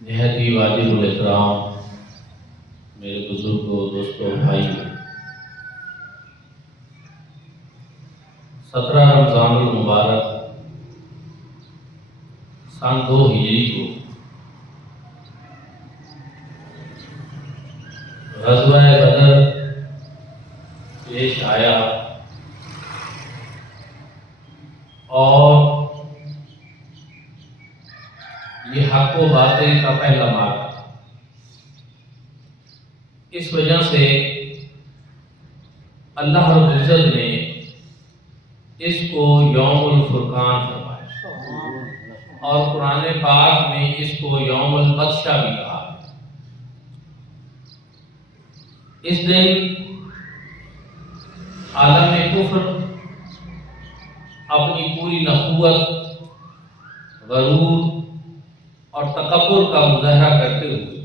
نہایت ہی واجب الاحترام میرے بزرگوں، دوستوں، بھائی، 17 رمضان المبارک سن 2 ہجری کو غزوہ بدر پیش آیا اور یہ حق و باطل کا پہلا مارکا تھا۔ اس وجہ سے اللہ رب العزت نے اس کو یوم الفرقان فرمایا اور قرآن پاک میں اس کو یوم البطشہ بھی کہا ہے۔ اس دن عالم کفر اپنی پوری نخوت، غرور اور تکبر کا مظاہرہ کرتے ہوئے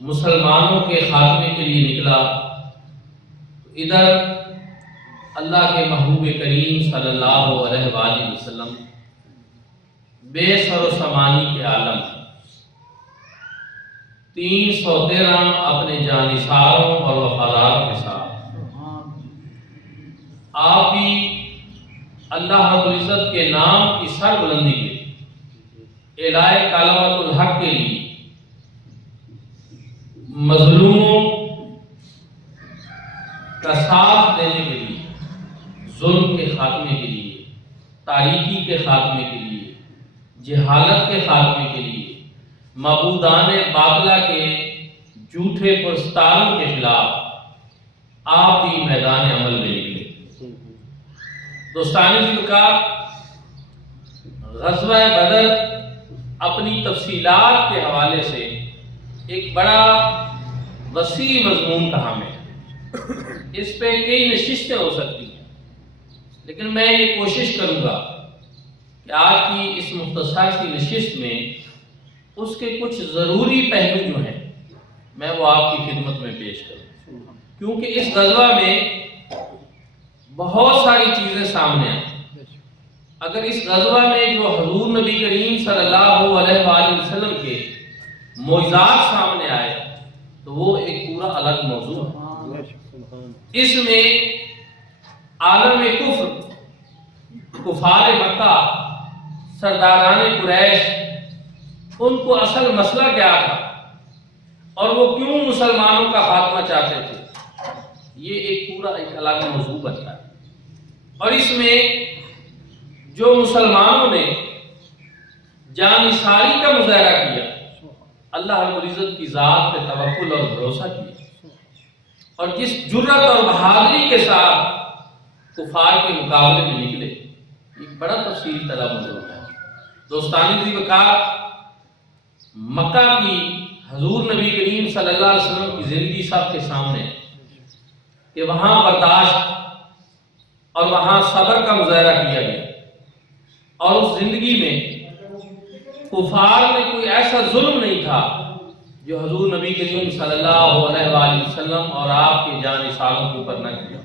مسلمانوں کے خاتمے کے لیے نکلا۔ ادھر اللہ کے محبوب کریم صلی اللہ علیہ وآلہ وسلم بے سر و سامانی کے عالم 313 اپنے جانثاروں اور وفاداروں کے ساتھ آپ بھی اللہ رب العزت کے نام کی سر بلندی کے اعلاء کلمۃ الحق کے لیے، مظلوموں کا ساتھ دینے کے لیے، ظلم کے خاتمے کے لیے، تاریکی کے خاتمے کے لیے، جہالت کے خاتمے کے لیے، معبودان باطلہ کے جھوٹے پرستاروں کے خلاف آپ بھی میدان عمل میں نکلے۔ دوستان ذکر، غزوہ بدر اپنی تفصیلات کے حوالے سے ایک بڑا وسیع مضمون کا حامل ہے۔ اس پہ کئی نشستیں ہو سکتی ہیں، لیکن میں یہ کوشش کروں گا کہ آج کی اس مختصر سی نشست میں اس کے کچھ ضروری پہلو جو ہیں میں وہ آپ کی خدمت میں پیش کروں، کیونکہ اس غزوہ میں بہت ساری چیزیں سامنے آئیں۔ اگر اس غزوہ میں جو حضور نبی کریم صلی اللہ علیہ وآلہ وسلم کے معجزات سامنے آئے تو وہ ایک پورا الگ موضوع ہے۔ اس میں عالم کفر، کفار مکہ، سرداران قریش، ان کو اصل مسئلہ کیا تھا اور وہ کیوں مسلمانوں کا خاتمہ چاہتے تھے، یہ ایک پورا ایک الگ موضوع بنتا ہے۔ اور اس میں جو مسلمانوں نے جانثاری کا مظاہرہ کیا، اللہ رب العزت کی ذات پہ توکل اور بھروسہ کیا، اور جس جرأت اور بہادری کے ساتھ کفار کے مقابلے میں نکلے، ایک بڑا تفصیل طلب موضوع ہے۔ دوستانی وقار، مکہ کی حضور نبی کریم صلی اللہ علیہ وسلم کی زندگی سب کے سامنے ہے کہ وہاں برداشت اور وہاں صبر کا مظاہرہ کیا گیا، اور اس زندگی میں کفار میں کوئی ایسا ظلم نہیں تھا جو حضور نبی کریم صلی اللہ علیہ وآلہ وسلم اور آپ کے جانثاروں کے اوپر نہ کیا۔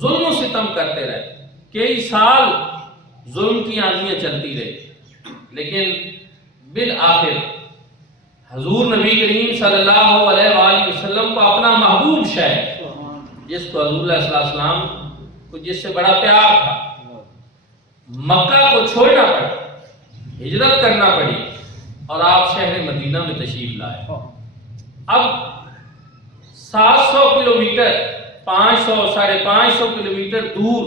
ظلم و ستم کرتے رہے، کئی سال ظلم کی آندیاں چلتی رہی، لیکن بالآخر حضور نبی کریم صلی اللہ علیہ وآلہ وسلم کو اپنا محبوب شہر، جس کو حضور صلی اللہ علیہ وسلم کو جس سے بڑا پیار تھا، مکہ کو چھوڑنا پڑا، ہجرت کرنا پڑی اور آپ شہر مدینہ میں تشریف لائے۔ اب 700 کلومیٹر، 500 550 کلومیٹر دور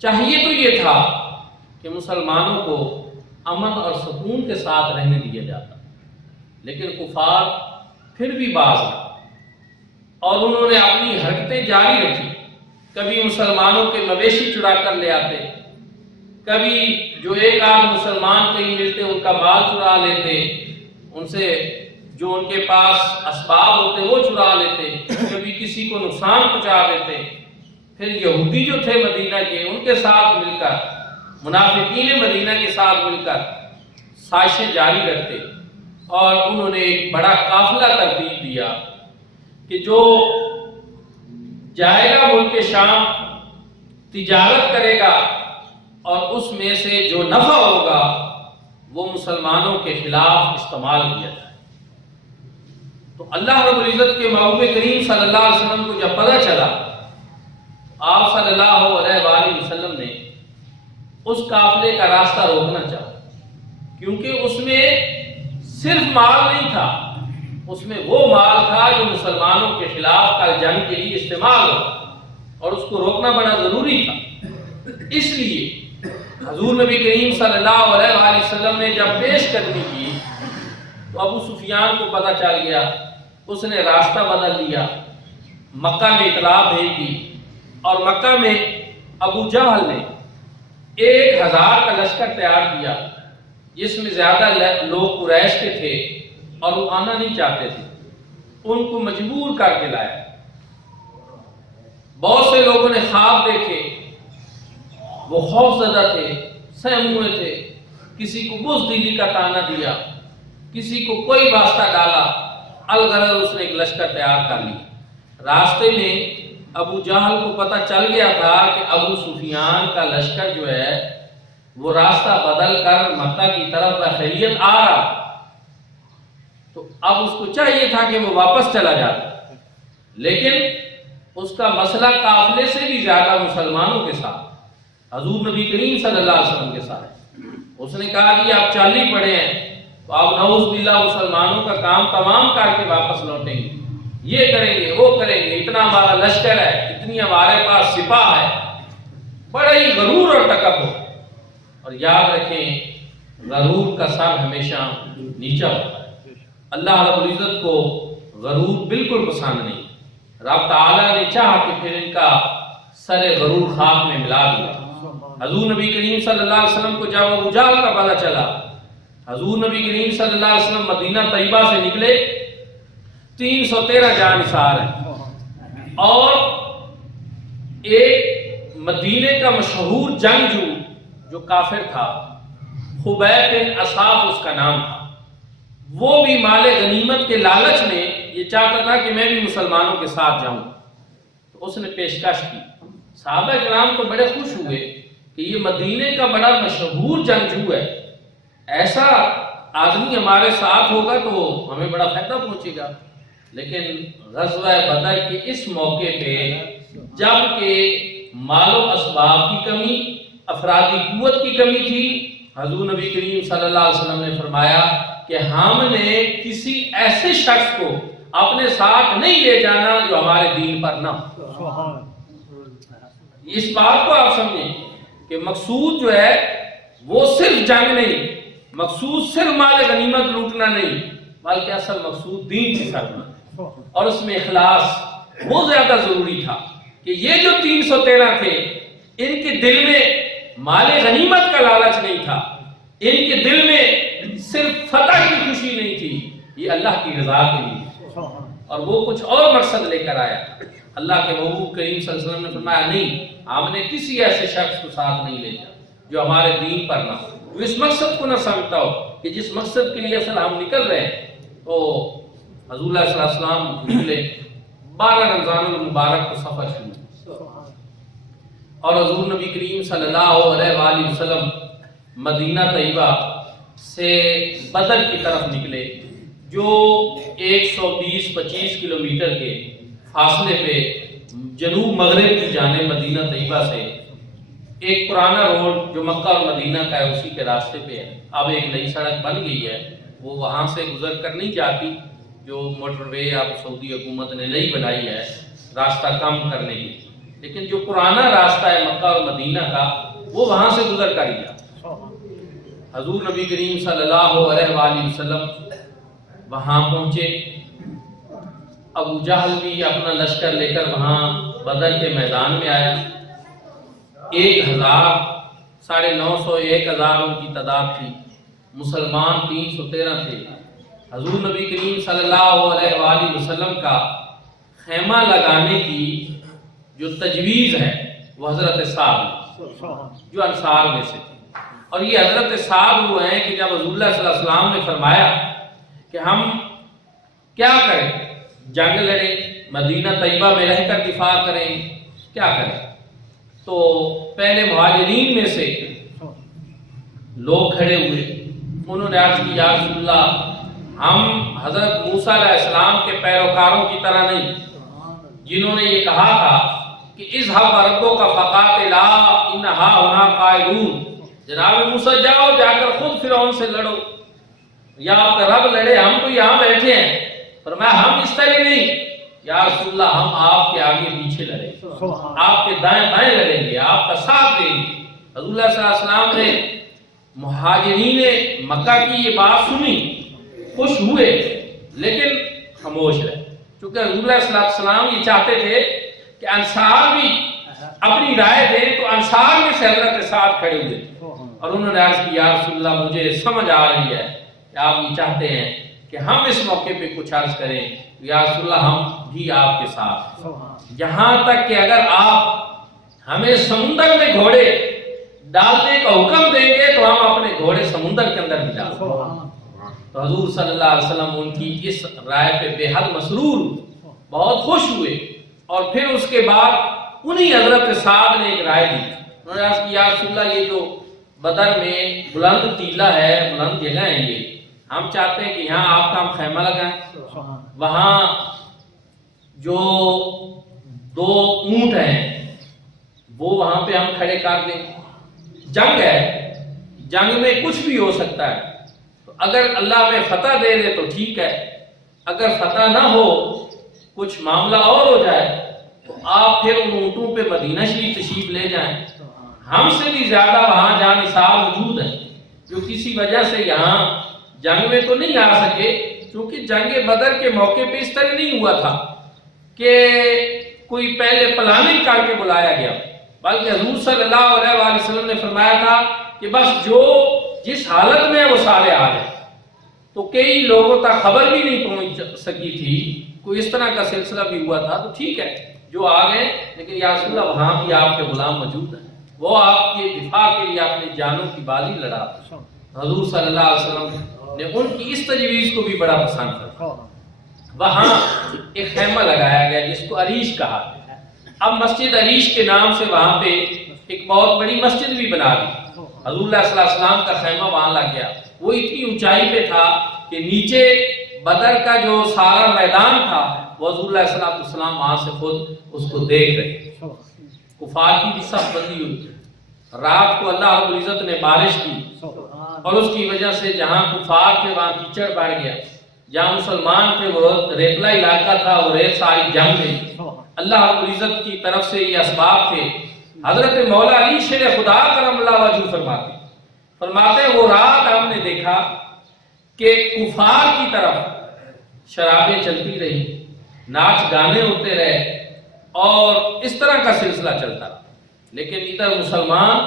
چاہیے تو یہ تھا کہ مسلمانوں کو امن اور سکون کے ساتھ رہنے دیا جاتا، لیکن کفار پھر بھی باز آئے اور انہوں نے اپنی حرکتیں جاری رکھی۔ کبھی مسلمانوں کے مویشی چرا کر لے آتے، کبھی جو ایک آدھ مسلمان کہیں ملتے ان کا مال چرا لیتے، ان سے جو ان کے پاس اسباب ہوتے وہ چرا لیتے، کبھی کسی کو نقصان پہنچا دیتے۔ پھر یہودی جو تھے مدینہ کے، ان کے ساتھ مل کر، منافقین مدینہ کے ساتھ مل کر سازشیں جاری رکھتے، اور انہوں نے ایک بڑا قافلہ ترتیب دیا کہ جو جائے گا ملک شام، تجارت کرے گا، اور اس میں سے جو نفع ہوگا وہ مسلمانوں کے خلاف استعمال کیا جائے۔ تو اللہ رب العزت کے محبوب کریم صلی اللہ علیہ وسلم کو جب پتہ چلا، آپ صلی اللہ علیہ وآلہ وسلم نے اس قافلے کا راستہ روکنا چاہا، کیونکہ اس میں صرف مال نہیں تھا، اس میں وہ مال تھا جو مسلمانوں کے خلاف کل جنگ کے لیے استعمال ہو، اور اس کو روکنا بڑا ضروری تھا۔ اس لیے حضور نبی کریم صلی اللہ علیہ وآلہ وسلم نے جب پیش قدمی کی تو ابو سفیان کو پتہ چل گیا، اس نے راستہ بدل لیا، مکہ میں اطلاع بھیج دی، اور مکہ میں ابو جہل نے 1000 کا لشکر تیار کیا، جس میں زیادہ لوگ قریش کے تھے اور وہ آنا نہیں چاہتے تھے، ان کو مجبور کر کے لایا۔ بہت سے لوگوں نے خواب دیکھے، وہ خوف زدہ تھے، سہم ہوئے تھے، کسی کو بزدلی کا طعنہ دیا، کسی کو کوئی واسطہ ڈالا، الغرض اس نے ایک لشکر تیار کر لیا۔ راستے میں ابو جہل کو پتہ چل گیا تھا کہ ابو سفیان کا لشکر جو ہے وہ راستہ بدل کر مکہ کی طرف بخیریت آ رہا، تو اب اس کو چاہیے تھا کہ وہ واپس چلا جاتا، لیکن اس کا مسئلہ قافلے سے بھی زیادہ مسلمانوں کے ساتھ، حضور نبی کریم صلی اللہ علیہ وسلم کے ساتھ۔ اس نے کہا کہ آپ چال ہی پڑے ہیں تو آپ نعوذ باللہ مسلمانوں کا کام تمام کر کے واپس لوٹیں گے، یہ کریں گے، وہ کریں گے، اتنا ہمارا لشکر ہے، اتنی ہمارے پاس سپاہ ہے، بڑا ہی غرور اور تکبر۔ اور یاد رکھیں، غرور کا سر ہمیشہ نیچا ہوتا ہے، اللہ رب العزت کو غرور بالکل پسند نہیں۔ رب تعالیٰ نے چاہا کہ پھر ان کا سر غرور خاک میں ملا دیا۔ حضور نبی کریم صلی اللہ علیہ وسلم کو جب ابو جہل کا پتہ چلا، حضور نبی کریم صلی اللہ علیہ وسلم مدینہ طیبہ سے نکلے، 313 جانثار ہیں، اور ایک مدینے کا مشہور جنگجو جو کافر تھا، خبیب بن اصاف اس کا نام تھا، وہ بھی مال غنیمت کے لالچ میں یہ چاہتا تھا کہ میں بھی مسلمانوں کے ساتھ جاؤں، تو اس نے پیشکش کی۔ صحابہ کرام تو بڑے خوش ہوئے کہ یہ مدینے کا بڑا مشہور جنگجو ہے، ایسا آدمی ہمارے ساتھ ہوگا تو ہمیں بڑا فائدہ پہنچے گا۔ لیکن غزوہ بدر کے اس موقع پہ جب کہ مال و اسباب کی کمی، افرادی قوت کی کمی تھی، حضور نبی کریم صلی اللہ علیہ وسلم نے فرمایا کہ ہم نے کسی ایسے شخص کو اپنے ساتھ نہیں لے جانا جو ہمارے دین پر نہ ہو۔ اس بات کو آپ سمجھیں کہ مقصود جو ہے وہ صرف جنگ نہیں، مقصود صرف مال غنیمت لوٹنا نہیں، بلکہ اصل مقصود دین کی خدمت، اور اس میں اخلاص وہ زیادہ ضروری تھا کہ یہ جو 313 تھے، ان کے دل میں مال غنیمت کا لالچ نہیں تھا، ان کے دل میں صرف فتح کی خوشی نہیں تھی، یہ اللہ کی رضا کے لیے، اور وہ کچھ اور مقصد لے کر آیا۔ اللہ کے محبوب کریم صلی اللہ علیہ وسلم نے فرمایا نہیں، ہم نے کسی ایسے شخص کو ساتھ نہیں لے جا جو ہمارے دین پر نہ ہو، جو اس مقصد کو نہ سمجھتا ہو کہ جس مقصد کے لیے اصل ہم نکل رہے ہیں۔ تو حضور صلی اللہ علیہ وسلم نکلے، 12 رمضان المبارک کو سفر شروع، اور حضور نبی کریم صلی اللہ علیہ وآلہ وسلم مدینہ طیبہ سے بدر کی طرف نکلے، جو 120-25 کلومیٹر کے فاصلے پہ جنوب مغرب کی جانب مدینہ طیبہ سے ایک پرانا روڈ جو مکہ اور مدینہ کا ہے اسی کے راستے پہ ہے۔ اب ایک نئی سڑک بن گئی ہے، وہ وہاں سے گزر کر نہیں جاتی، جو موٹر وے اب سعودی حکومت نے نئی بنائی ہے راستہ کم کرنے کی، لیکن جو پرانا راستہ ہے مکہ اور مدینہ کا وہ وہاں سے گزر کر ہی جاتا۔ حضور نبی کریم صلی اللہ علیہ وآلہ وسلم وہاں پہنچے، ابو جہل بھی اپنا لشکر لے کر وہاں بدر کے میدان میں آیا، 1000 950 1000 ان کی تعداد تھی، مسلمان 313 تھے۔ حضور نبی کریم صلی اللہ علیہ وآلہ وسلم کا خیمہ لگانے کی جو تجویز ہے وہ حضرت سعد جو انصار میں سے تھے، اور یہ حضرت سعد وہ ہیں کہ جب حضور اللہ صلی اللہ علیہ وسلم نے فرمایا کہ ہم کیا کریں، جنگ لڑیں، مدینہ طیبہ میں رہ کر دفاع کریں، کیا کریں، تو پہلے مہاجرین میں سے لوگ کھڑے ہوئے انہوں نے عرض کی یا رسول اللہ ہم حضرت موسیٰ علیہ السلام کے پیروکاروں کی طرح نہیں جنہوں نے یہ کہا تھا کہ اذهب وربک فقاتلا انھا ھنا قاعدون، جناب موسیٰ جاؤ جا کر خود فرعون سے لڑو، یا آپ کا رب لڑے، ہم تو یہاں بیٹھے ہیں۔ فرمایا ہم اس طرح نہیں یا رسول اللہ، ہم آپ کے آگے پیچھے لڑیں گے، آپ کے دائیں بائیں لڑیں گے، آپ کا ساتھ دیں گے۔ حضور اللہ صلی اللہ علیہ وسلم نے مہاجرین مکہ کی یہ بات سنی، خوش ہوئے لیکن خاموش رہے، چونکہ حضور اللہ صلی اللہ علیہ وسلم یہ چاہتے تھے کہ انصار بھی اپنی رائے دیں، تو انصار میں سے حضرت سعد کھڑے ہوئے اور انہوں نے عرض کی یا رسول اللہ مجھے سمجھ آ رہی ہے کہ آپ یہ چاہتے ہیں کہ ہم اس موقع پہ کچھ عرض کریں، یا رسول اللہ ہم بھی آپ کے ساتھ، یہاں تک کہ اگر آپ ہمیں سمندر میں گھوڑے ڈالنے کا حکم دیں گے تو ہم اپنے گھوڑے سمندر کے اندر بھی ڈال دیں گے۔ تو حضور صلی اللہ علیہ وسلم ان کی اس رائے پہ بے حد مسرور، بہت خوش ہوئے، اور پھر اس کے بعد انہی حضرت سعد نے ایک رائے دی، انہوں نے عرض کیا یا رسول اللہ یہ جو بدر میں بلند ٹیلہ ہے، بلند جگہ ہے، یہ ہم چاہتے ہیں کہ یہاں آپ کا ہم خیمہ لگائیں، وہاں جو 2 اونٹ ہیں وہ وہاں پہ ہم کھڑے کر دیں، جنگ ہے، جنگ میں کچھ بھی ہو سکتا ہے، تو اگر اللہ میں فتح دے دے تو ٹھیک ہے، اگر فتح نہ ہو کچھ معاملہ اور ہو جائے تو آپ پھر ان اونٹوں پہ مدینہ شریف تشریف لے جائیں، ہم سے بھی زیادہ وہاں جانثار موجود ہیں جو کسی وجہ سے یہاں جنگ میں تو نہیں آ سکے، کیونکہ جنگ بدر کے موقع پہ اس طرح نہیں ہوا تھا کہ کوئی پہلے پلاننگ کر کے بلایا گیا، بلکہ حضور صلی اللہ علیہ وسلم نے فرمایا تھا کہ بس جو جس حالت میں وہ سارے آ گئے، تو کئی لوگوں تک خبر بھی نہیں پہنچ سکی تھی، کوئی اس طرح کا سلسلہ بھی ہوا تھا، تو ٹھیک ہے جو آ گئے، لیکن یا رسول اللہ وہاں بھی آپ کے غلام موجود ہیں، وہ آپ کے دفاع کے لیے اپنی جانوں کی بازی لڑا۔ حضور صلی اللہ علیہ وسلم نے ان کی اس تجویز کو بھی بڑا پسند کیا، وہاں ایک خیمہ لگایا گیا جس کو عریش کہا، اب مسجد عریش کے نام سے وہاں پہ ایک بہت بڑی مسجد بھی بنا دی، حضور اللہ صلی اللہ علیہ وسلم کا خیمہ وہاں لگ گیا، وہ اتنی اونچائی پہ تھا کہ نیچے بدر کا جو سارا میدان تھا وہ حضور اللہ صلی اللہ علیہ وسلم وہاں سے خود اس کو دیکھ رہے، کفار کی بھی صف بندی ہوئی، رات کو اللہ رب العزت نے بارش کی اور اس کی وجہ سے جہاں کفار تھے وہاں کیچڑ بڑھ گیا، جہاں مسلمان تھے وہ ریتلا علاقہ تھا، وہ ریت ساری جم گئی، اللہ رب العزت کی طرف سے یہ اسباب تھے۔ حضرت مولا علی شیر خدا کرم اللہ وجہ فرماتے وہ رات ہم نے دیکھا کہ کفار کی طرف شرابیں چلتی رہی، ناچ گانے ہوتے رہے اور اس طرح کا سلسلہ چلتا رہا، لیکن ادھر مسلمان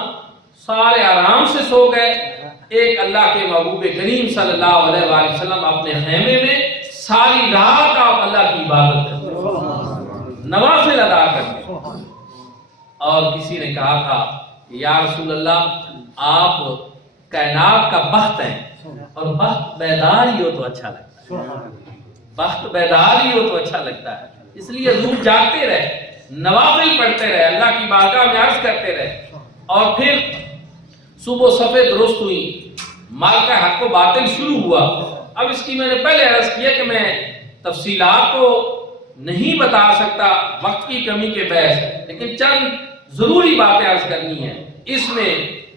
سارے آرام سے سو گئے، ایک اللہ کے محبوب کریم صلی اللہ علیہ وآلہ وسلم اپنے خیمے میں ساری رات آپ اللہ کی عبادت کرتے، نوافل ادا کرتے، اور کسی نے کہا تھا کہ یا رسول اللہ آپ کائنات کا بخت ہیں، اور بخت بیدار ہی ہو تو اچھا لگتا ہے، بخت بیدار ہی ہو تو اچھا لگتا ہے، اس لیے حضور جاگتے رہے، نوافل پڑھتے رہے، اللہ کی بارگاہ میں عرض کرتے رہے، اور پھر صبح صفحے درست ہوئی، مال کا حق و باطل شروع ہوا۔ اب اس کی میں نے پہلے عرض کیا کہ میں تفصیلات کو نہیں بتا سکتا وقت کی کمی کے باعث، لیکن چند ضروری باتیں عرض کرنی ہیں اس میں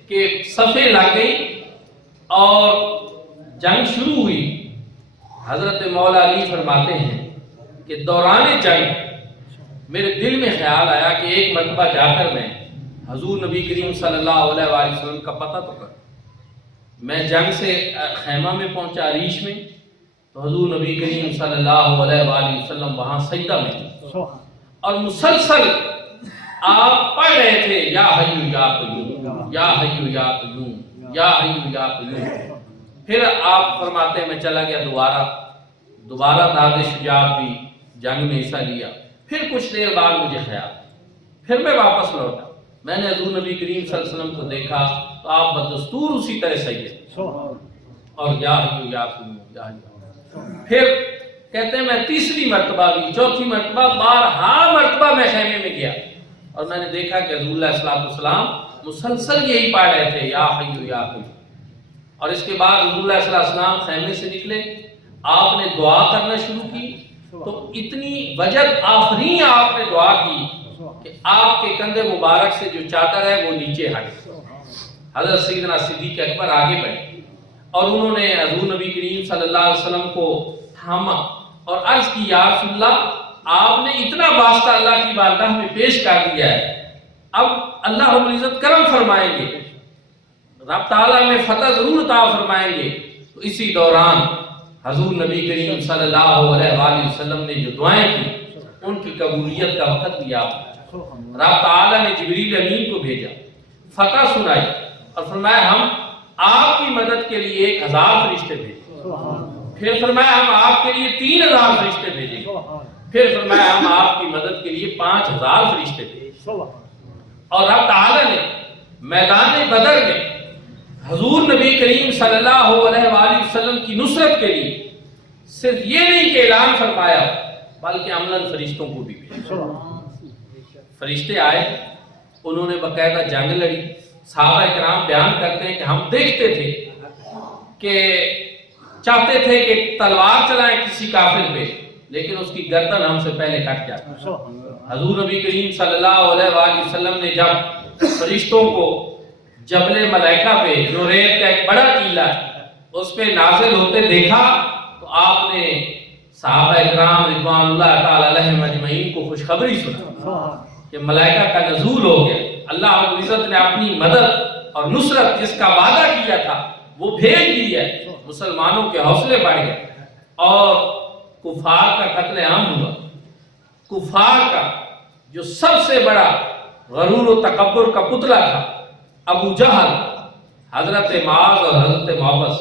کہ صفحے لگ گئی اور جنگ شروع ہوئی۔ حضرت مولا علی فرماتے ہیں کہ دوران جنگ میرے دل میں خیال آیا کہ ایک مرتبہ جا کر میں حضور نبی کریم صلی اللہ علیہ وآلہ وسلم کا پتہ تو کر، میں جنگ سے خیمہ میں پہنچا عریش میں، تو حضور نبی کریم صلی اللہ علیہ وآلہ وسلم وہاں سجدہ میں تھے اور مسلسل آپ پڑھ رہے تھے یا حی یا قیوم، یا حی یا قیوم، یا حی یا قیوم۔ پھر آپ فرماتے ہیں میں چلا گیا دوبارہ داد شجاعت دی، جنگ میں حصہ لیا، پھر کچھ دیر بعد مجھے خیال، پھر میں واپس لوٹا، میں نے حضور نبی کریم صلی اللہ علیہ وسلم کو دیکھا تو آپ بدستور اسی طرح سجدے اور یا حی یا قیوم، یا حی۔ پھر کہتے ہیں میں تیسری مرتبہ بھی، چوتھی مرتبہ، بارہا مرتبہ میں خیمے میں گیا اور میں نے دیکھا کہ رسول اللہ صلی اللہ علیہ وسلم مسلسل یہی پڑھ رہے تھے یا حی یا قیوم۔ اور اس کے بعد رسول اللہ صلی اللہ علیہ وسلم خیمے سے نکلے، آپ نے دعا کرنا شروع کی، تو اتنی وجد آفرین آپ نے دعا کی کہ آپ کے کندھے مبارک سے جو چادر ہے وہ نیچے ہٹ۔ حضرت سیدنا صدیق اکبر آگے بڑھے اور انہوں نے حضور نبی کریم صلی اللہ علیہ وسلم کو تھاما اور عرض کی، یا رسول اللہ، آپ نے اتنا واسطہ اللہ کی بارگاہ میں پیش کر دیا ہے، اب اللہ رب العزت کرم فرمائیں گے، رب تعالیٰ میں فتح ضرور عطا فرمائیں گے۔ تو اسی دوران حضور نبی کریم صلی اللہ علیہ وآلہ وسلم نے جو دعائیں کی ان کی قبولیت کا وقت بھی آپ رب تعالیٰ نے جبریل امین کو بھیجا، فتح سنائی اور فرمایا ہم آپ کی مدد کے لیے 1000 فرشتے بھیجیں، پھر فرمایا ہم آپ کے لیے 3000 فرشتے بھیجیں، پھر فرمایا ہم آپ کی مدد کے لیے 5000 فرشتے بھیجیں۔ اور رب تعالیٰ نے میدان بدر میں حضور نبی کریم صلی اللہ علیہ وآلہ وسلم کی نصرت کے لیے صرف یہ نہیں کہ اعلان فرمایا بلکہ عملاً فرشتوں کو بھی بھیجا۔ فرشتے آئے، انہوں نے باقاعدہ جنگ لڑی۔ صحابہ کرام بیان کرتے ہیں کہ ہم دیکھتے تھے کہ چاہتے تھے کہ تلوار چلائیں کسی کافر پہ، لیکن اس کی گردن ہم سے پہلے کٹ جاتی۔ حضور نبی کریم صلی اللہ علیہ وآلہ وسلم نے جب فرشتوں کو جبل ملائکہ پہ جو ریت کا ایک بڑا ٹیلا ہے اس پہ نازل ہوتے دیکھا تو آپ نے صحابہ کرام رضوان اللہ تعالی علیہم اجمعین کو خوشخبری سنا کہ ملائکہ کا نزول ہو گیا، اللہ رب العزت نے اپنی مدد اور نصرت جس کا وعدہ کیا تھا وہ بھیج دی ہے۔ مسلمانوں کے حوصلے بڑھ گئے اور کفار کا قتل عام ہوا۔ کفار کا جو سب سے بڑا غرور و تکبر کا پتلا تھا ابو جہل، حضرت معاذ اور حضرت معوذ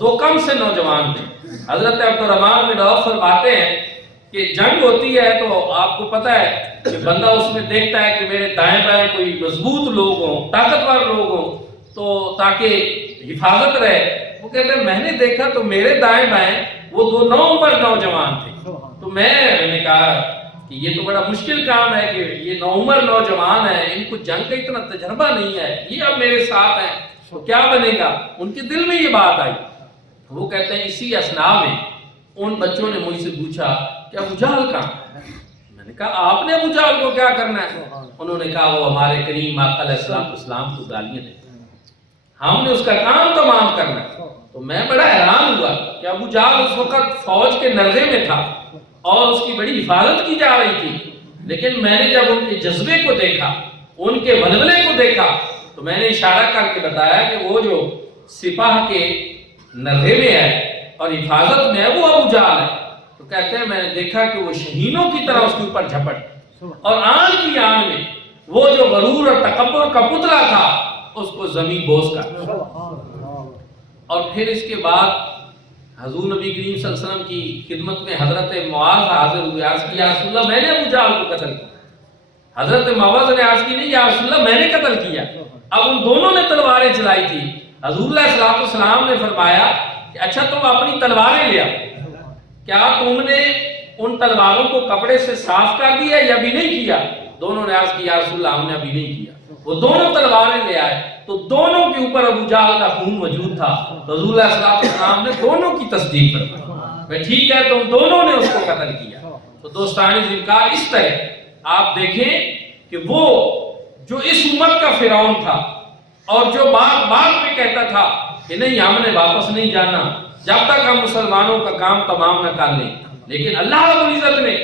دو کم سے نوجوان تھے۔ حضرت عبدالرحمن بن عوف فرماتے ہیں کہ جنگ ہوتی ہے تو آپ کو پتہ ہے کہ بندہ اس میں دیکھتا ہے کہ میرے دائیں بائیں کوئی مضبوط لوگ ہوں، طاقتور لوگ ہوں، تو تاکہ حفاظت رہے۔ وہ کہتے ہیں میں نے دیکھا تو میرے دائیں بائیں وہ دو نوعمر نوجوان تھے، تو میں نے کہا کہ یہ تو بڑا مشکل کام ہے کہ یہ نوعمر نوجوان ہیں، ان کو جنگ کا اتنا تجربہ نہیں ہے، یہ اب میرے ساتھ ہیں تو کیا بنے گا؟ ان کے دل میں یہ بات آئی۔ وہ کہتے ہیں اسی اثناء میں ان بچوں نے مجھ سے پوچھا کہ ابو جہل کہاں ہے؟ میں نے کہا آپ نے ابو جہل کو کیا کرنا ہے؟ انہوں نے کہا وہ ہمارے کریم آقا علیہ السلام کو گالیاں دیتا ہے، ہم نے اس کا کام تمام کرنا ہے۔ تو میں بڑا حیران ہوا کہ ابو جہل اس وقت فوج کے نرغے میں تھا اور اس کی بڑی حفاظت کی جا رہی تھی، لیکن میں نے جب ان کے جذبے کو دیکھا، ان کے ولولے کو دیکھا، تو میں نے اشارہ کر کے بتایا کہ وہ جو سپاہ کے نرغے میں ہے اور حفاظت میں ہے وہ ابو جہل ہے۔ تو کہتے ہیں میں نے دیکھا کہ وہ شہینوں کی طرح اس کے اوپر جھپٹ اور آن کی آن میں وہ جو غرور اور تکبر کا پتلا تھا اس کو زمین بوس کر۔ اور پھر اس کے بعد حضور نبی کریم صلی اللہ علیہ وسلم کی خدمت میں حضرت معاذ حاضر ہوئے، عرض کیا یا رسول اللہ میں نے ابو جہل کو قتل کیا۔ حضرت معاذ نے عرض کی نہیں یا رسول اللہ میں نے قتل کیا۔ اب ان دونوں نے تلواریں چلائی تھی۔ حضور علیہ الصلوۃ والسلام نے فرمایا کہ اچھا تم اپنی تلواریں لے آؤ، کیا تم نے ان تلواروں کو کپڑے سے صاف کر دیا یا بھی نہیں کیا؟ دونوں نے عرض کیا یا رسول اللہ ہم نے ابھی نہیں کیا۔ وہ دونوں تلواریں لے آئے تو دونوں کے اوپر ابو جہل کا خون موجود تھا۔ رسول اللہ صلی اللہ علیہ وسلم نے دونوں کی تصدیق فرمائی، ٹھیک ہے تم دونوں نے اس کو قتل کیا۔ تو دوستان ذکر اس طرح آپ دیکھیں کہ وہ جو اس امت کا فرعون تھا اور جو بات میں کہتا تھا کہ نہیں ہم نے واپس نہیں جانا جب تک ہم مسلمانوں کا کام تمام نہ کر لیں، لیکن اللہ رب العزت نے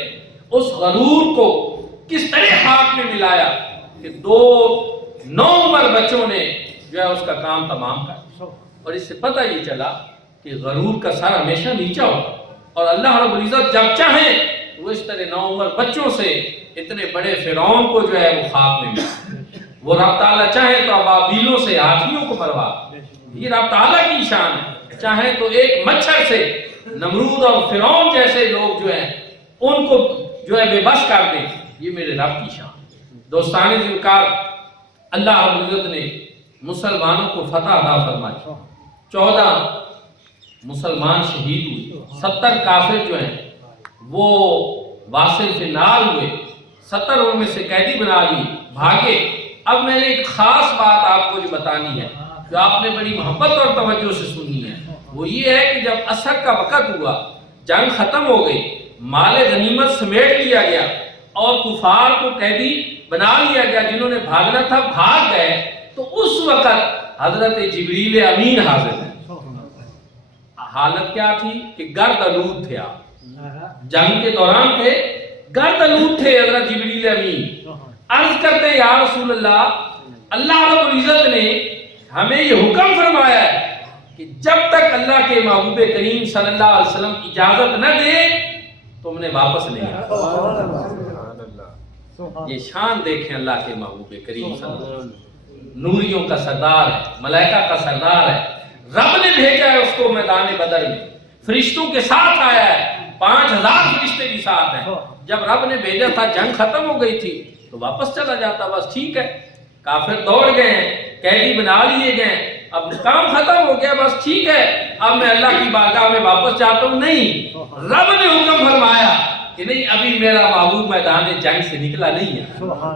اس غرور کو کس طرح ہاتھ میں ملایا کہ دو نوعمر بچوں نے جو ہے اس کا کام تمام کر۔ اور اس سے پتہ یہ چلا کہ غرور کا سر ہمیشہ نیچا ہوگا اور اللہ رب العزت جب چاہیں وہ اس طرح نوعمر بچوں سے اتنے بڑے فرعون کو جو ہے وہ خاک میں ملا۔ وہ رب تعالیٰ چاہے تو ابابیلوں سے ہاتھیوں کو مروا، یہ رب تعالیٰ کی شان ہے، چاہے تو ایک مچھر سے نمرود اور فرعون جیسے لوگ جو ہیں ان کو جو ہے بے بس کر دیں، یہ میرے رب کی شان۔ دوستان ذکر اللہ رب العزت نے مسلمانوں کو فتح عطا فرمائی، 14 مسلمان شہید ہوئے، 70 کافر جو ہیں وہ واصل فی النار ہوئے، 70 ان میں سے قیدی بنا لی، بھاگے۔ اب میں نے ایک خاص بات آپ کو جو بتانی ہے جو آپ نے بڑی محبت اور توجہ سے سنی۔ وہ یہ ہے کہ جب عصر کا وقت ہوا، جنگ ختم ہو گئی، مال غنیمت سمیٹ لیا گیا اور کفار کو قیدی بنا لیا گیا، جنہوں نے بھاگنا تھا بھاگ گئے، تو اس وقت حضرت جبریل امین حاضر ہیں۔ حالت کیا تھی کہ گرد آلود تھے، آپ جنگ کے دوران تھے، گرد آلود تھے حضرت جبریل امین۔ عرض کرتے یا رسول اللہ، اللہ رب العزت نے ہمیں یہ حکم فرمایا ہے کہ جب تک اللہ کے محبوب کریم صلی اللہ علیہ وسلم اجازت نہ دے تم نے واپس نہیں آنا۔ یہ شان دیکھیں اللہ کے محبوب کریم صلی اللہ علیہ وسلم، نوریوں کا سردار ہے، ملائکہ کا سردار ہے، رب نے بھیجا ہے اس کو میدان بدر میں، فرشتوں کے ساتھ آیا ہے، 5000 فرشتے بھی ساتھ ہیں۔ جب رب نے بھیجا تھا جنگ ختم ہو گئی تھی تو واپس چلا جاتا، بس ٹھیک ہے، کافر دوڑ گئے ہیں، قیدی بنا لیے گئے، اب کام ختم ہو گیا، بس ٹھیک ہے، اب میں اللہ کی بارگاہ میں واپس جاتا ہوں۔ نہیں، رب نے حکم فرمایا کہ نہیں، ابھی میرا محبوب میدان جنگ سے نکلا نہیں ہے،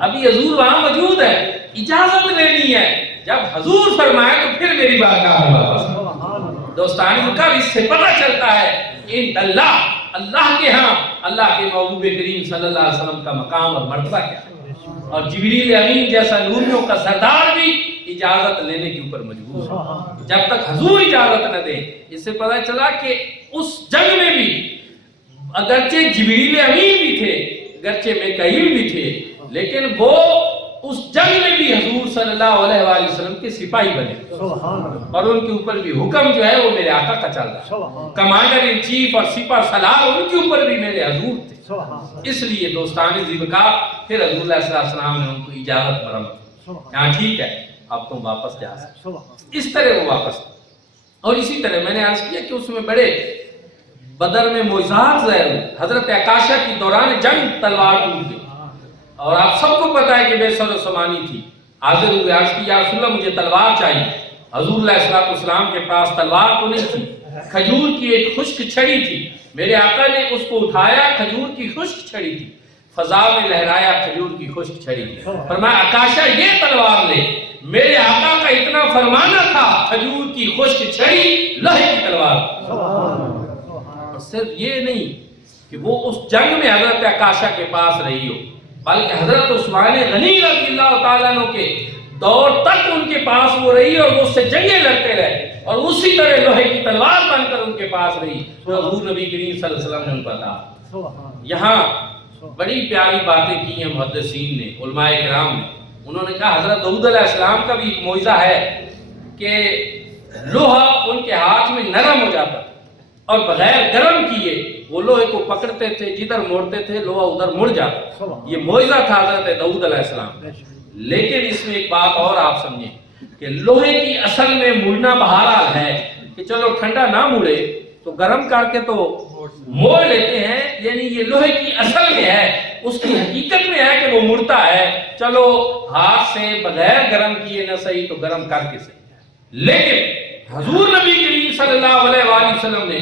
ابھی حضور وہاں موجود ہے، اجازت لینی ہے، جب حضور فرمائے تو پھر میری بارگاہ میں واپس۔ دوستان کا اس سے پتہ چلتا ہے کہ اللہ کے ہاں اللہ کے محبوب کریم صلی اللہ علیہ وسلم کا مقام اور مرتبہ کیا ہے، اور جبریل امین جیسا نوریوں کا سردار بھی اجازت لینے کے اوپر مجبور ہے، جب تک حضور اجازت نہ دیں۔ اس سے پتہ چلا کہ اس جنگ میں بھی اگرچہ جبریل امین بھی تھے، اگرچہ میکائیل بھی تھے، لیکن وہ اس جنگ میں بھی حضور صلی اللہ علیہ وآلہ وسلم کے سپاہی بنے، اور ان کے اوپر بھی حکم جو ہے وہ میرے آقا کا چل رہا ہے، کمانڈر ان چیف اور سپہ سالار ان کے اوپر بھی میرے حضور تھے۔ اس لیے دوستان ذیبکا پھر حضور علیہ السلام نے ان کو اجازت مرمت، ہاں ٹھیک ہے اب تم واپس جا سکتے، اس طرح وہ واپس۔ اور اسی طرح میں نے عرض کیا کہ اس میں بڑے بدر میں معجزات ظاہر ہوئے، حضرت عکاشہ کی دوران جنگ تلوار ٹوٹ گئی، اور آپ سب کو پتا ہے کہ بے سر و سمانی تھی، حاضر ہوئے، عرض کی یا رسول اللہ مجھے تلوار چاہیے۔ حضور علیہ السلام کے پاس تلوار تو نہیں تھی، کھجور کی ایک خشک چھڑی تھی، میرے آقا نے اس کو اٹھایا، کھجور کی خشک چھڑی تھی، فضا میں لہرایا، کھجور کی خشک چھڑی تھی، فرمایا عکاشہ یہ تلوار لے۔ میرے آقا کا اتنا فرمانا تھا، کھجور کی خشک چھڑی لوہے کی تلوار۔ اور صرف یہ نہیں کہ وہ اس جنگ میں حضرت عکاشہ کے پاس رہی ہو، بلکہ حضرت عثمان غنی رضی اللہ تعالیٰ عنہ کے دور تک ان کے پاس وہ رہی، اور وہ اس سے جنگیں لڑتے رہے، اور اسی طرح لوہے کی تلوار بن کر ان کے پاس رہی، تو حضور نبی کریم صلی اللہ علیہ وسلم نے ان کو بتایا۔ یہاں بڑی پیاری باتیں کی ہیں محدثین نے، علماء کرام نے، انہوں نے کہا حضرت داؤد علیہ السلام کا بھی ایک معجزہ ہے کہ لوہا ان کے ہاتھ میں نرم ہو جاتا اور بغیر گرم کیے وہ لوہے کو پکڑتے تھے، جدھر موڑتے تھے لوہا ادھر مڑ جاتا، یہ معجزہ تھا حضرت داؤد علیہ السلام۔ لیکن اس میں ایک بات اور آپ سمجھیں کہ لوہے کی اصل میں مڑنا بہرحال ہے کہ چلو ٹھنڈا نہ مڑے تو گرم کر کے تو موڑ لیتے ہیں، یعنی یہ لوہے کی اصل میں ہے، اس کی حقیقت میں ہے کہ وہ مڑتا ہے، چلو ہاتھ سے بغیر گرم کیے نہ صحیح تو گرم کر کے صحیح۔ لیکن حضور نبی کریم صلی اللہ علیہ وآلہ وسلم نے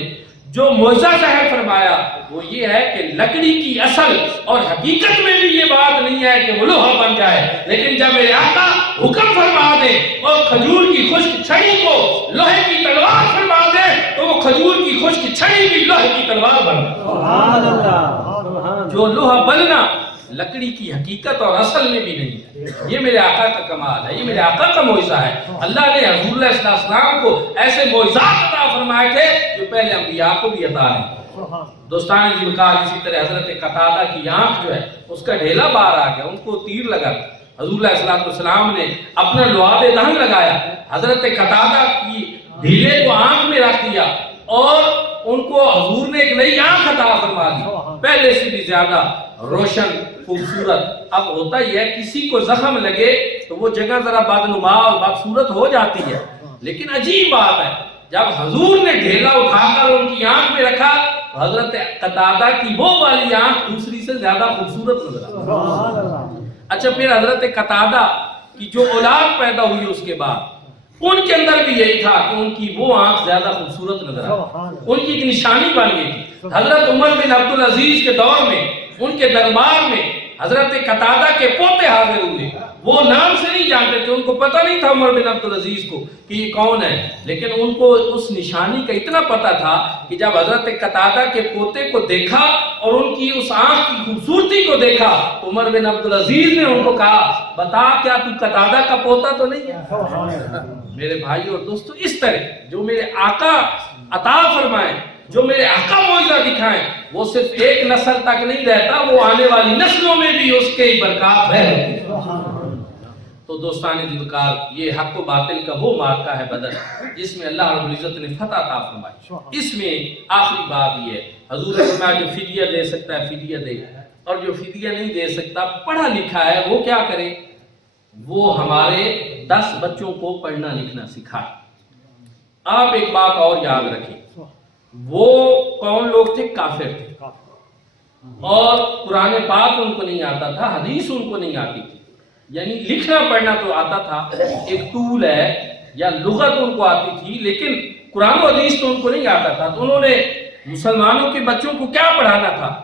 جو معجزہ ظاہر فرمایا وہ یہ ہے کہ لکڑی کی اصل اور حقیقت میں بھی یہ بات نہیں ہے کہ وہ لوہا بن جائے، لیکن جب میرے آقا حکم فرما دے اور کھجور کی خشک چھڑی کو لوہے کی تلوار فرما دے تو وہ کھجور کی خشک چھڑی بھی لوہے کی تلوار بن جائے۔ سبحان اللہ، جو لوہا بننا لکڑی کی حقیقت اور اصل میں بھی نہیں ہے، یہ میرے آقا کا کمال ہے، یہ میرے آقا کا معجزہ ہے۔ اللہ نے حضور علیہ السلام کو ایسے معجزات عطا فرمائے تھے جو پہلے انبیاء کو بھی عطا نہیں۔ دوستان ذیبکا اسی طرح حضرت قتادہ کی آنکھ جو ہے اس کا ڈھیلا باہر آ گیا، ان کو تیر لگا، حضور علیہ السلام نے اپنا لعاب دہن لگایا، حضرت قتادہ کی ڈھیلے کو آنکھ میں رکھ دیا اور ان کو حضور نے ایک نئی آنکھ عطا فرما دی، پہلے سے بھی زیادہ روشن خوبصورت۔ اب ہوتا ہی ہے کسی کو زخم لگے تو وہ جگہ ذرا بدنما اور بدصورت ہو جاتی ہے، لیکن عجیب بات ہے جب حضور نے ڈھیلا اٹھا کر ان کی آنکھ میں رکھا تو حضرت قتادہ کی وہ والی آنکھ دوسری سے زیادہ خوبصورت نظر آئی۔ اچھا پھر حضرت قتادہ کی جو اولاد پیدا ہوئی اس کے بعد ان کے اندر بھی یہی تھا کہ ان کی وہ آنکھ زیادہ خوبصورت نظر آئی، ان کی ایک نشانی بن گئی تھی۔ حضرت عمر بن عبدالعزیز کے دور میں ان کے دربار میں حضرت قتادہ کے پوتے حاضر ہوئے، وہ نام سے نہیں جانتے تھے، ان کو پتہ نہیں تھا عمر بن عبدالعزیز کو کہ یہ کون ہے، لیکن ان کو اس نشانی کا اتنا پتہ تھا کہ جب حضرت قتادہ کے پوتے کو دیکھا اور ان کی اس آنکھ کی خوبصورتی کو دیکھا، عمر بن عبدالعزیز نے ان کو کہا بتا کیا تو قتادہ کا پوتا تو نہیں ہے؟ میرے بھائی اور دوستو، اس طرح جو میرے آقا عطا فرمائیں، جو میرے آقا معجزہ دکھائیں، وہ صرف ایک نسل تک نہیں رہتا، وہ آنے والی نسلوں میں بھی اس کے برکات بہہ ہوتی ہے۔ تو دوستان دیوکار، یہ حق و باطل کا وہ معرکہ ہے بدر، جس میں اللہ رب العزت نے فتح عطا فرمائی۔ اس میں آخری بات یہ ہے، حضور نے فرمایا جو فدیہ دے سکتا ہے فدیہ دے، اور جو فدیہ نہیں دے سکتا، پڑھا لکھا ہے، وہ کیا کرے؟ وہ ہمارے 10 بچوں کو پڑھنا لکھنا سکھائے۔ آپ ایک بات اور یاد رکھیں، وہ کون لوگ تھے؟ کافر تھے، اور قرآن پاک ان کو نہیں آتا تھا، حدیث ان کو نہیں آتی تھی، یعنی لکھنا پڑھنا تو آتا تھا، ایک ٹول ہے یا لغت ان کو آتی تھی، لیکن قرآن و حدیث تو ان کو نہیں آتا تھا۔ تو انہوں نے مسلمانوں کے بچوں کو کیا پڑھانا تھا؟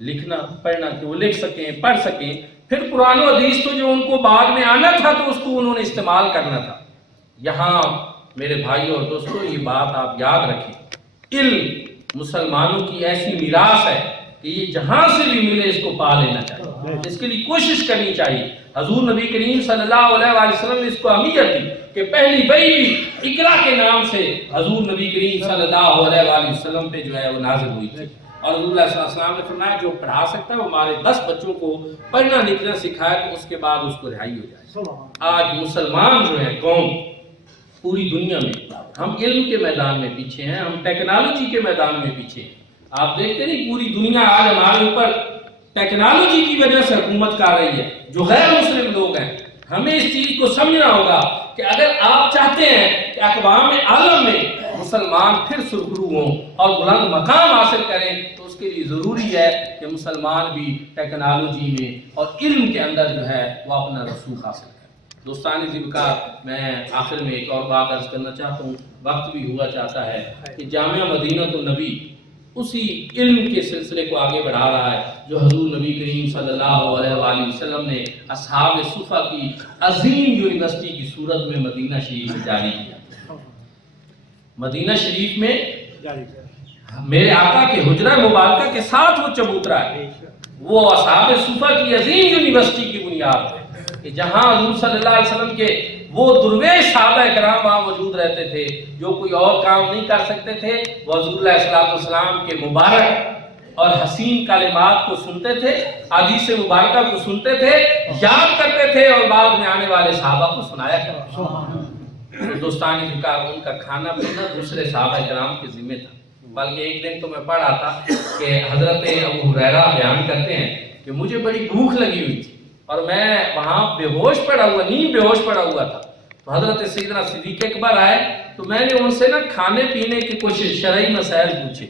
لکھنا پڑھنا، کہ وہ لکھ سکیں، پڑھ سکیں۔ پھر قرآن و حدیث تو جو ان کو بعد میں آنا تھا تو اس کو انہوں نے استعمال کرنا تھا۔ یہاں میرے بھائی اور دوستو یہ بات آپ یاد رکھیں، علم مسلمانوں کی ایسی میراث ہے کہ یہ جہاں سے بھی ملے اس کو پا لینا چاہیے، اس کے لیے کوشش کرنی چاہیے۔ حضور نبی کریم صلی اللہ علیہ وآلہ وسلم نے اس کو اہمیت دی کہ پہلی وحی بھی اقرا کے نام سے حضور نبی کریم صلی اللہ علیہ وآلہ وسلم پہ جو ہے وہ نازل ہوئی تھی، اور حضور صلی اللہ علیہ وسلم نے فرمایا جو پڑھا سکتا ہے وہ ہمارے 10 بچوں کو پڑھنا لکھنا سکھائے تو اس کے بعد اس کو رہائی ہو جائے۔ آج مسلمان جو ہے قوم پوری دنیا میں، ہم علم کے میدان میں پیچھے ہیں، ہم ٹیکنالوجی کے میدان میں پیچھے ہیں۔ آپ دیکھتے نہیں پوری دنیا آج ہمارے اوپر ٹیکنالوجی کی وجہ سے حکومت کر رہی ہے، جو غیر مسلم لوگ ہیں۔ ہمیں اس چیز کو سمجھنا ہوگا کہ اگر آپ چاہتے ہیں کہ اقوام عالم میں مسلمان پھر سرخرو ہوں اور بلند مقام حاصل کریں، تو اس کے لیے ضروری ہے کہ مسلمان بھی ٹیکنالوجی میں اور علم کے اندر جو ہے وہ اپنا رسوخ حاصل کریں۔ دوستان ذکر، میں آخر میں ایک اور بات عرض کرنا چاہتا ہوں، وقت بھی ہوا چاہتا ہے کہ جامعہ مدینہ النبی اسی علم کے سلسلے کو آگے بڑھا رہا ہے جو حضور نبی کریم صلی اللہ علیہ وآلہ وسلم نے اصحاب صفہ کی عظیم یونیورسٹی کی صورت میں مدینہ شریف میں جاری کیا۔ مدینہ شریف میں میرے آقا کے حجرہ مبارکہ کے ساتھ وہ چبوترا ہے، وہ اصحاب صفہ کی عظیم یونیورسٹی کی بنیاد ہے کہ جہاں حضور صلی اللہ علیہ وسلم کے وہ درویش صحابہ کرام وہاں موجود رہتے تھے، جو کوئی اور کام نہیں کر سکتے تھے، وہ حضور علیہ السلام کے مبارک اور حسین کلمات کو سنتے تھے، حدیث مبارکہ کو سنتے تھے، یاد کرتے تھے اور بعد میں آنے والے صحابہ کو سنایا کرتے تھے۔ دوستانی فکر، ان کا کھانا پینا دوسرے صحابہ کرام کے ذمہ تھا، بلکہ ایک دن تو میں پڑھ رہا تھا کہ حضرت ابو ہریرہ بیان کرتے ہیں کہ مجھے بڑی بھوک لگی ہوئی تھی اور میں وہاں بے ہوش پڑا ہوا، نیند بے ہوش پڑا ہوا تھا، تو حضرت سیدنا صدیق اکبر آئے تو میں نے ان سے کھانے پینے کی کچھ شرعی مسائل پوچھے،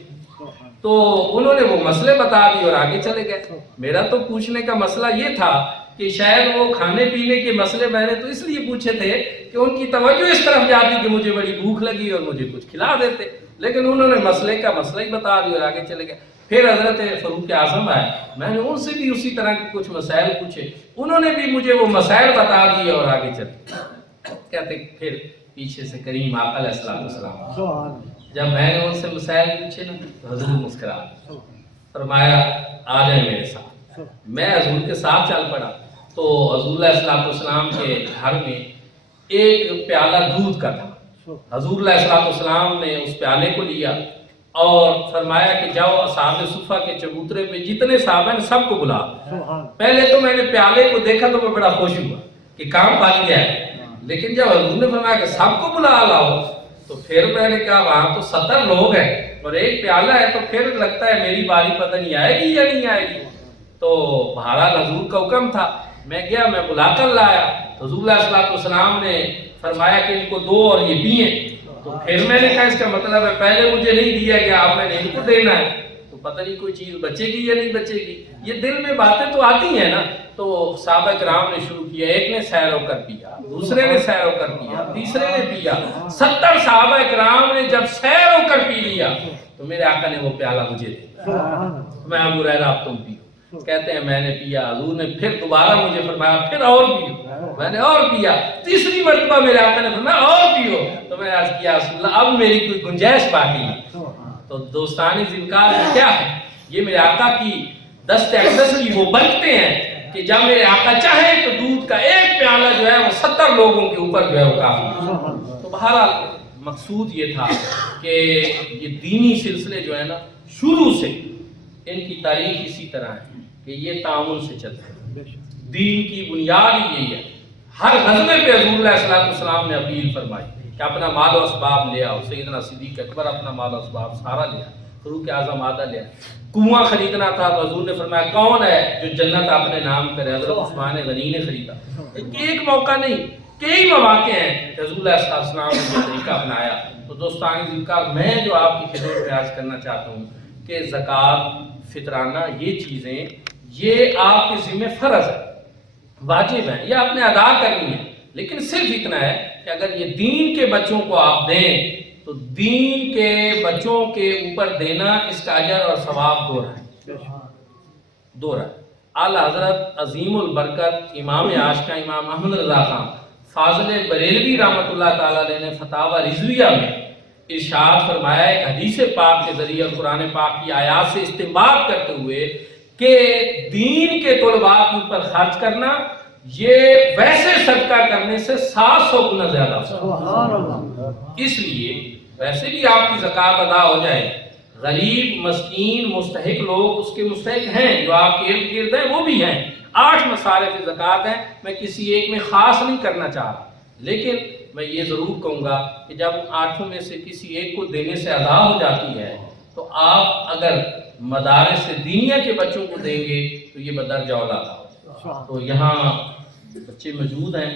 تو انہوں نے وہ مسئلے بتا دی اور آگے چلے گئے۔ میرا تو پوچھنے کا مسئلہ یہ تھا کہ شاید وہ کھانے پینے کے مسئلے میں نے تو اس لیے پوچھے تھے کہ ان کی توجہ اس طرف جاتی کہ مجھے بڑی بھوک لگی اور مجھے کچھ کھلا دیتے، لیکن انہوں نے مسئلے کا مسئلہ ہی بتا دی اور آگے چلے گئے۔ پھر حضرت فاروق اعظم آئے، میں نے ان سے بھی اسی طرح کے کچھ مسائل پوچھے، انہوں نے بھی مجھے وہ مسائل بتا دیے اور آگے چلے۔ کہتے پھر پیچھے سے کریم آقا علیہ السلام، جب میں نے ان سے مسائل پوچھے نا تو حضور مسکرا فرمایا آ جائیں میرے ساتھ۔ میں حضور کے ساتھ چل پڑا تو حضور علیہ السلام کے گھر میں ایک پیالہ دودھ کا تھا، حضور علیہ السلام نے اس پیالے کو لیا اور فرمایا کہ جاؤ اصحاب صفہ کے چبوترے پہ جتنے صحابہ ہیں سب کو بلا۔ پہلے تو میں نے پیالے کو دیکھا تو میں بڑا خوش ہوا کہ کام بن گیا ہے، لیکن جب حضور نے فرمایا کہ سب کو بلا لاؤ تو پھر میں نے کہا وہاں تو 70 لوگ ہیں اور ایک پیالہ ہے، تو پھر لگتا ہے میری باری پتہ نہیں آئے گی یا نہیں آئے گی۔ تو بہرحال حضور کا حکم تھا، میں گیا، میں بلا کر لایا، حضور علیہ السلام نے فرمایا کہ ان کو دو اور یہ پئیں، تو پھر میں نے کہا اس کا مطلب ہے پہلے مجھے نہیں دیا گیا، اب میں نے ان کو دینا ہے، تو پتہ نہیں کوئی چیز بچے گی یا نہیں بچے گی، یہ دل میں باتیں تو آتی ہیں نا۔ تو صحابہ کرام نے شروع کیا، ایک نے سیر ہو کر پیا، دوسرے نے سیر ہو کر پیا، تیسرے نے پیا، 70 صحابہ کرام نے جب سیر ہو کر پی لیا تو میرے آقا نے وہ پیالہ مجھے دیا، میں ابو ہریرہ اب تم پیو۔ کہتے ہیں میں نے پیا، حضور نے پھر دوبارہ مجھے فرمایا پھر اور پیو، میں نے اور پیا، تیسری مرتبہ میرے آقا نے فرمایا اور پیو، تو میں نے عرض کیا رسول اللہ اب میری کوئی گنجائش باقی ہے۔ تو دوستانی ذکار کیا ہے؟ یہ میرے آقا کی دست اقدس کی وہ برکتیں ہیں کہ جب میرے آقا چاہیں تو دودھ کا ایک پیالہ جو ہے وہ 70 لوگوں کے اوپر جو ہے وہ کافی ہے۔ تو بہرحال مقصود یہ تھا کہ یہ دینی سلسلے جو ہے نا شروع سے ان کی تاریخ اسی طرح ہے کہ یہ تعاون سے چلتے ہیں، دین کی بنیاد ہی یہی ہے۔ ہر غزوے پہ حضور علیہ السلام نے اپیل فرمائی کہ اپنا مال و اسباب لے آؤ، سیدنا صدیق اکبر اپنا مال و اسباب سارا لے آؤ، فاروق اعظم آدھا لے آؤ، کنواں خریدنا تھا تو حضور نے فرمایا کون ہے جو جنت اپنے نام کرے؟ حضرت عثمان غنی نے خریدا۔ ایک موقع نہیں، کئی مواقع ہیں کہ حضور علیہ السلام نے یہ طریقہ اپنایا۔ تو دوستان ذکر میں جو آپ کی خدمت میں عرض کرنا چاہتا ہوں کہ زکوٰۃ، فطرانہ، یہ چیزیں یہ آپ کے ذمہ فرض ہے، واجب ہے، یہ آپ نے ادا کرنی ہے، لیکن صرف اتنا ہے کہ اگر یہ دین کے بچوں کو آپ دیں تو دین کے بچوں کے اوپر دینا اس کا اجر اور ثواب دو رہا ہے۔ اعلیٰ حضرت عظیم البرکت امام عاشقہ امام احمد رضا خان فاضل بریلوی رحمۃ اللہ تعالیٰ علیہ نے فتاوی رضویہ میں ارشاد فرمایا ایک حدیث پاک کے ذریعے اور قرآن پاک کی آیات سے استنباط کرتے ہوئے کہ دین کے طلباء کے اوپر خرچ کرنا یہ ویسے صدقہ کرنے سے 700 گنا زیادہ ہوتا ہے۔ اس لیے ویسے بھی آپ کی زکوٰۃ ادا ہو جائے، غریب مسکین مستحق لوگ اس کے مستحق ہیں جو آپ کے ارد گرد ہیں، وہ بھی ہیں۔ 8 مصارف زکوٰۃ ہیں، میں کسی ایک میں خاص نہیں کرنا چاہ رہا، لیکن میں یہ ضرور کہوں گا کہ جب 8 میں سے کسی ایک کو دینے سے ادا ہو جاتی ہے تو آپ اگر مدارس دینیہ کے بچوں کو دیں گے تو یہ بدرجہ اولا تھا۔ تو یہاں بچے موجود ہیں،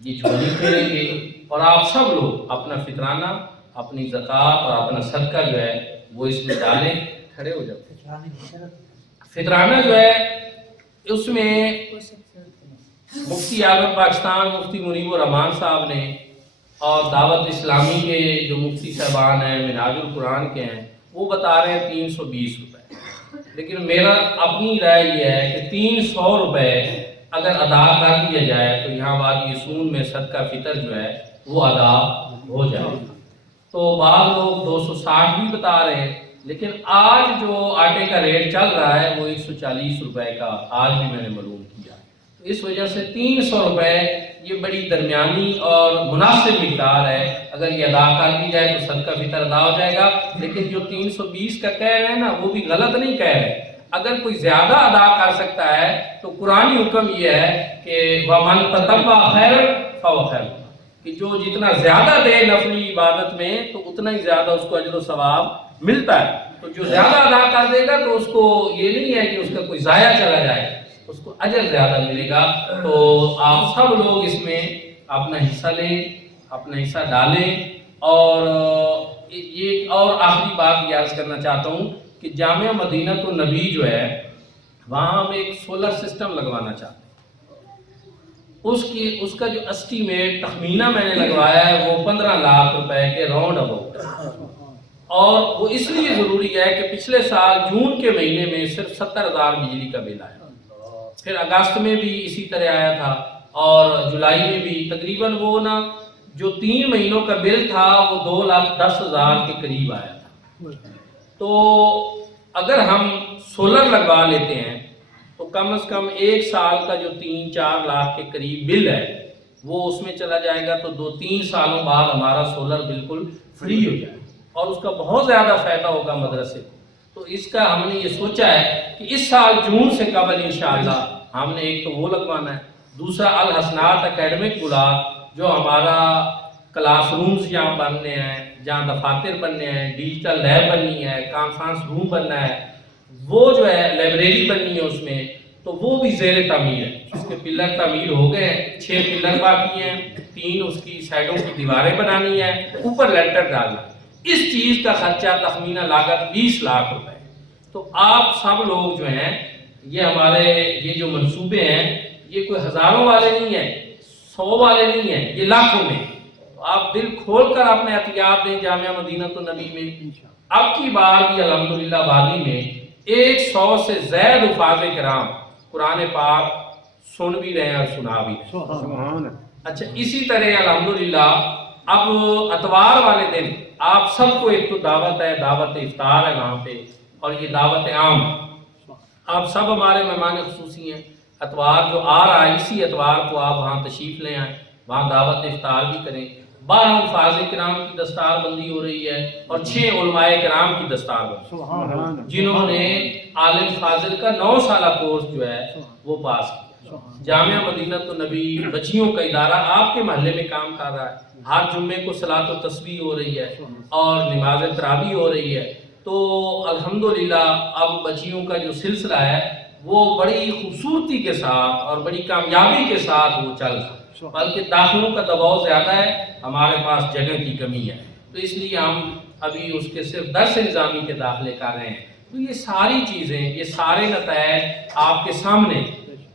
یہ جھولی پھیریں گے اور آپ سب لوگ اپنا فطرانہ، اپنی زکوٰۃ اور اپنا صدقہ جو ہے وہ اس میں ڈالیں۔ کھڑے ہو جاؤ۔ فطرانہ جو ہے اس میں مفتی اعظم پاکستان مفتی منیب الرحمان صاحب نے اور دعوت اسلامی کے جو مفتی صاحبان ہیں، منہاج القرآن کے ہیں، وہ بتا رہے ہیں 320 روپے، لیکن میرا اپنی رائے یہ ہے کہ 300 روپے اگر ادا کر دیا جائے تو یہاں وادی سون میں صدقہ فطر جو ہے وہ ادا ہو جائے۔ تو بعض لوگ 260 بھی بتا رہے ہیں، لیکن آج جو آٹے کا ریٹ چل رہا ہے وہ 140 روپے کا آج بھی میں نے معلوم کیا۔ اس وجہ سے 300 روپے یہ بڑی درمیانی اور مناسب مقدار ہے، اگر یہ ادا کر دی جائے تو صدقہ فطر ادا ہو جائے گا۔ لیکن جو 320 کا کہہ رہے ہیں نا وہ بھی غلط نہیں کہہ رہے، اگر کوئی زیادہ ادا کر سکتا ہے تو قرآنی حکم یہ ہے کہ وَمَن تَطَوَّعَ خَيْرًا فَهُوَ خَيْرٌ، کہ جو جتنا زیادہ دے نفلی عبادت میں تو اتنا ہی زیادہ اس کو اجر و ثواب ملتا ہے۔ تو جو زیادہ ادا کر دے گا تو اس کو یہ نہیں ہے کہ اس کا کوئی ضائع چلا جائے، اس کو اجر زیادہ ملے گا۔ تو آپ سب لوگ اس میں اپنا حصہ لیں، اپنا حصہ ڈالیں۔ اور یہ اور آخری بات یہ عرض کرنا چاہتا ہوں کہ جامعہ مدینہ النبی جو ہے وہاں ہم ایک سولر سسٹم لگوانا چاہتے ہیں۔ اس کا جو اسٹیمیٹ تخمینہ میں نے لگوایا ہے وہ 15 لاکھ روپے کے راؤنڈ اباؤٹ ہے، اور وہ اس لیے ضروری ہے کہ پچھلے سال جون کے مہینے میں صرف 70,000 بجلی کا بل آیا، پھر اگست میں بھی اسی طرح آیا تھا، اور جولائی میں بھی تقریباً وہ نا جو 3 مہینوں کا بل تھا وہ 2,10,000 کے قریب آیا تھا۔ تو اگر ہم سولر لگوا لیتے ہیں تو کم از کم 1 سال کا جو 3-4 لاکھ کے قریب بل ہے وہ اس میں چلا جائے گا، تو 2-3 سالوں بعد ہمارا سولر بالکل فری ہو جائے اور اس کا بہت زیادہ فائدہ ہوگا مدرسے کو۔ تو اس کا ہم نے یہ سوچا ہے کہ اس سال جون سے قبل انشاءاللہ ہم نے ایک تو وہ لگوانا ہے، دوسرا الحسنات اکیڈمک بلاک جو ہمارا کلاس رومز یہاں بننے ہیں، جہاں دفاتر بننے ہیں، ڈیجیٹل لیب بننی ہے، کانفرنس روم بننا ہے، وہ جو ہے لائبریری بننی ہے اس میں، تو وہ بھی زیر تعمیر ہے۔ اس کے پلر تعمیر ہو گئے ہیں، 6 پلر باقی ہیں، 3 اس کی سائڈوں کی دیواریں بنانی ہیں، اوپر لینٹر ڈالنا ہے۔ اس چیز کا خرچہ تخمینہ لاگت 20 لاکھ روپے۔ تو آپ سب لوگ جو ہیں یہ ہمارے یہ جو منصوبے ہیں یہ کوئی ہزاروں والے نہیں ہیں، 100 والے نہیں ہیں، یہ لاکھوں میں۔ تو آپ دل کھول کر اپنے احتیاط دیں جامعہ مدینہ النبی میں۔ اب کی بار بھی الحمدللہ وادی میں 100 سے زائد حفاظ کرام قرآن پاک سن بھی رہے ہیں اور سنا بھی رہے ہیں۔ سبحان اچھا اسی طرح الحمدللہ اب اتوار والے دن آپ سب کو ایک تو دعوت ہے، دعوت افطار ہے وہاں پہ، اور یہ دعوت عام ہے۔ آپ سب ہمارے مہمان خصوصی ہیں۔ اتوار جو آ رہا ہے اسی اتوار کو آپ وہاں تشریف لے آئیں، وہاں دعوت افطار بھی کریں۔ 12 حفاظ کرام کی دستار بندی ہو رہی ہے اور 6 علماء کرام کی دستار بندی، سبحان جنہوں نے عالم فاضل کا 9 سالہ کورس جو ہے وہ پاس کیا۔ جامعہ مدینہ النبی بچیوں کا ادارہ آپ کے محلے میں کام کر رہا ہے، ہر جمعے کو صلاۃ و تسبیح ہو رہی ہے اور نماز تراویح ہو رہی ہے۔ تو الحمدللہ اب بچیوں کا جو سلسلہ ہے وہ بڑی خوبصورتی کے ساتھ اور بڑی کامیابی کے ساتھ وہ چل رہا ہے، بلکہ داخلوں کا دباؤ زیادہ ہے، ہمارے پاس جگہ کی کمی ہے، تو اس لیے ہم ابھی اس کے صرف 10 نظامی کے داخلے کر رہے ہیں۔ تو یہ ساری چیزیں، یہ سارے نتائج آپ کے سامنے،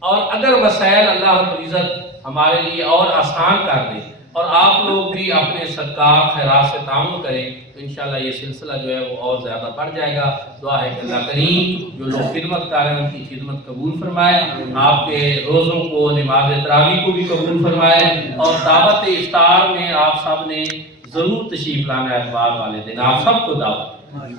اور اگر وسائل اللہ رب العزت ہمارے لیے اور آسان کر دے اور آپ لوگ بھی اپنے صدقات خیرات سے تعاون کریں تو انشاءاللہ یہ سلسلہ جو ہے وہ اور زیادہ بڑھ جائے گا۔ دعا ہے کہ اللہ کریم جو لوگ خدمت کر رہے ہیں ان کی خدمت قبول فرمائے، آپ کے روزوں کو، نماز تراویح کو بھی قبول فرمائے، اور دعوت افطار میں آپ سب نے ضرور تشریف لانا ہے اتوار والے دن، آپ سب کو دعوت ہے۔